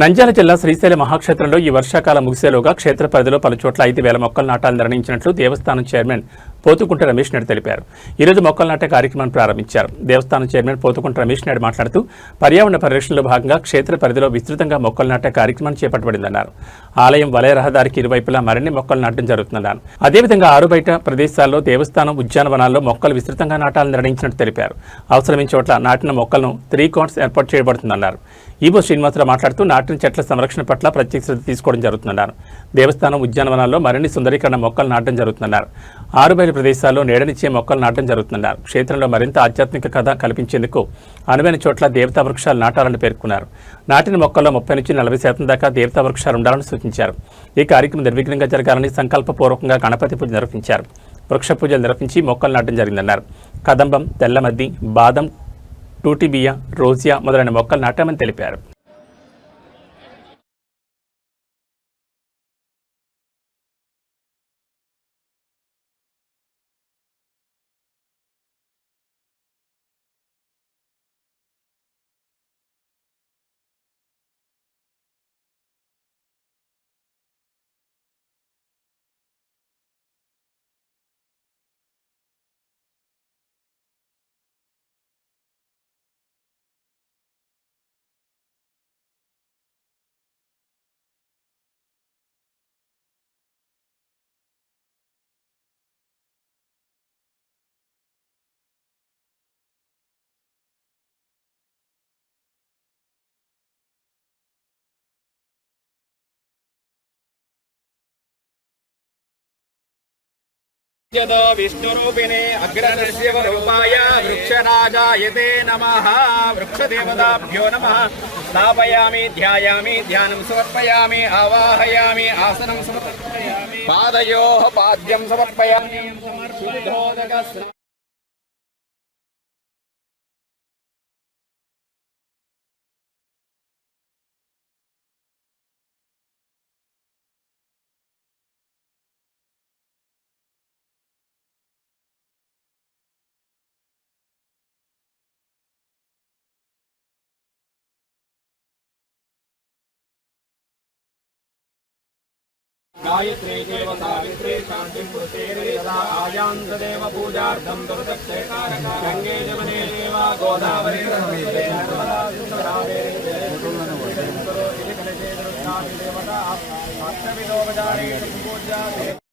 నంద్యాల జిల్లా శ్రీశైల మహాక్షేత్రంలో ఈ వర్షాకాలం ముగిసేలోగా క్షేత్ర పరిధిలో పలుచోట్ల 5,000 మొక్కలు నాటాలని నిర్ణయించినట్లు దేవస్థానం చైర్మన్ పోతుకుంట రమేష్ నాయుడు తెలిపారు. ఈ రోజు మొక్కలు నాటే కార్యక్రమాన్ని ప్రారంభించారు. దేవస్థానం చైర్మన్ పోతుకుంట రమేష్ నాయుడు మాట్లాడుతూ పర్యావరణ పరిరక్షణలో భాగంగా క్షేత్ర పరిధిలో విస్తృతంగా మొక్కలు నాటే కార్యక్రమం చేపట్టబడిందన్నారు. ఆలయం వలయ రహదారికి ఇరువైపులా మరిన్ని మొక్కలు నాటడం జరుగుతుందన్నారు. అదేవిధంగా ఆరుబయట ప్రదేశాల్లో దేవస్థానం ఉద్యానవనాల్లో మొక్కలు విస్తృతంగా నాటాలని నిర్ణయించినట్టు తెలిపారు. అవసరమైన చోట్ల నాటిన మొక్కలను 3 కాట్స్ ఏర్పాటు చేయబడుతుందన్నారు. ఈవో శ్రీనివాసరావు మాట్లాడుతూ నాటిన చెట్ల సంరక్షణ పట్ల ప్రత్యేక శ్రద్ధ తీసుకోవడం జరుగుతుందన్నారు. దేవస్థానం ఉద్యానవనాల్లో మరిన్ని సుందరీకరణ మొక్కలు నాటడం జరుగుతుందన్నారు. ఆరుబయలు ప్రదేశాల్లో నీడనిచ్చే మొక్కలు నాటడం జరుగుతుందన్నారు. క్షేత్రంలో మరింత ఆధ్యాత్మిక కథ కల్పించేందుకు అనువైన చోట్ల దేవతా వృక్షాలు నాటాలని పేర్కొన్నారు. నాటిన మొక్కల్లో 30 నుంచి 40% దాకా దేవతా వృక్షాలు ఉండాలని సూచించారు. ఈ కార్యక్రమం నిర్విఘ్నంగా జరగాలని సంకల్పపూర్వకంగా గణపతి పూజ నిర్వహించారు. వృక్ష పూజలు నిర్వహించి మొక్కలు నాటడం జరిగిందన్నారు. కదంబం, తెల్లమద్ది, బాదం, టూటిబియా, రోజియా మొదలైన మొక్కలు నాటామని తెలిపారు. विष्णुरूपिणे अग्रनश्यवरूपाय वृक्षराजायते नमः। वृक्षदेवताभ्यो नमः। स्थापयामि, ध्यायामि, ध्यानं समर्पयामि, आवाहयामि, आसनं समर्पयामि, पादयोः पाद्यं समर्पयामि। गायत्री देव सावित्री शांतिं पुरुषेरे यदा आयान्तदेव पूजार्थं दुर्दक्षेकारका गंगे जमने देवा गोदावरी नर्मदे नर्मदा सिन्धु